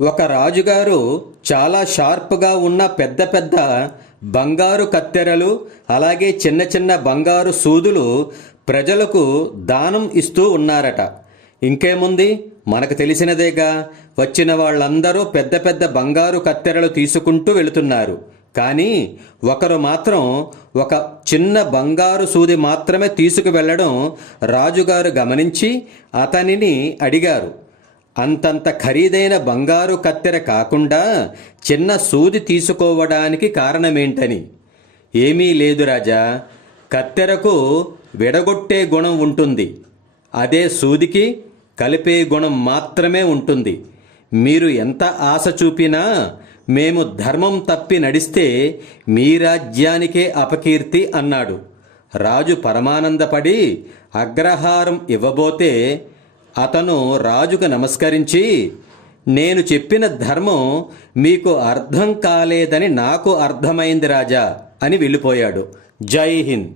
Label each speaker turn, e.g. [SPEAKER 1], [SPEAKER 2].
[SPEAKER 1] ఒక రాజుగారు చాలా షార్ప్గా ఉన్న పెద్ద పెద్ద బంగారు కత్తెరలు అలాగే చిన్న చిన్న బంగారు సూదులు ప్రజలకు దానం ఇస్తూ ఉన్నారట. ఇంకేముంది? మనకు తెలిసినదేగా వచ్చిన వాళ్ళందరూ పెద్ద పెద్ద బంగారు కత్తెరలు తీసుకుంటూ వెళుతున్నారు. కానీ ఒకరు మాత్రం ఒక చిన్న బంగారు సూది మాత్రమే తీసుకువెళ్ళడం రాజుగారు గమనించి అతనిని అడిగారు. అంతంత ఖరీదైన బంగారు కత్తెర కాకుండా చిన్న సూది తీసుకోవడానికి కారణమేంటని? ఏమీ లేదు రాజా. కత్తెరకు విడగొట్టే గుణం ఉంటుంది. అదే సూదికి కలిపే గుణం మాత్రమే ఉంటుంది. మీరు ఎంత ఆశ చూపినా మేము ధర్మం తప్పి నడిస్తే మీ రాజ్యానికే అపకీర్తి అన్నాడు. రాజు పరమానందపడి అగ్రహారం ఇవ్వబోతే అతను రాజుకు నమస్కరించి నేను చెప్పిన ధర్మం మీకు అర్థం కాలేదని నాకు అర్థమైంది రాజా అని వెళ్ళిపోయాడు. జై హింద్.